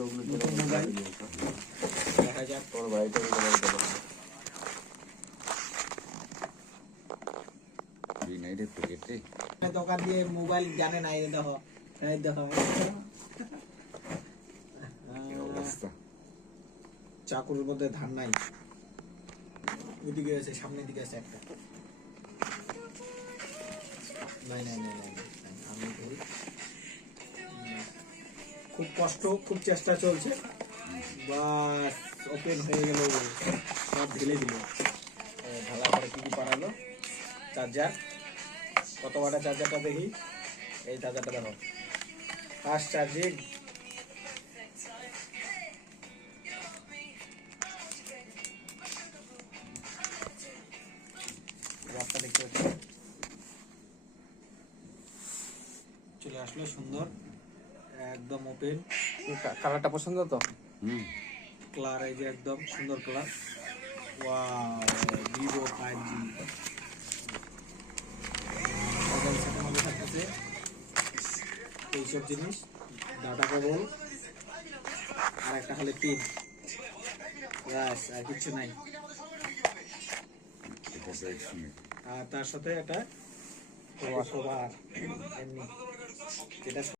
নতুন মোবাইল দেখা যাক। তোর ভাইটা দোকান দিয়ে মোবাইল জানে না, এই দেখো এই দেখো চাকুর মধ্যে ধান নাই, ওইদিকে আছে, সামনের দিকে আছে একটা। নাই নাই নাই নাই নাই, আমি ধরি। খুব কষ্ট, খুব চেষ্টা চলছে, বাস ওপেন হয়ে গেল, সব ঢেলে দিল। ঢালা করে কি কি বানালো, চার্জার, কত ওয়াটা চার্জারটা দেখি, এই চার্জারটা দেখো, ফাস্ট চার্জিং। দেখতে পাচ্ছি চলে আসলো, সুন্দর একদম ওপেন। কালারটা পছন্দ তো? কালার এই যে একদম সুন্দর colour. Wow, Vivo 5G mobile সাথে মধ্যে থাকতেছে এইসব জিনিস, ডাটা কেবল, আর একটা হলে পিন, ব্যাস আর কিছু নাই। আর তার সাথে একটা কভার এমনি, যেটা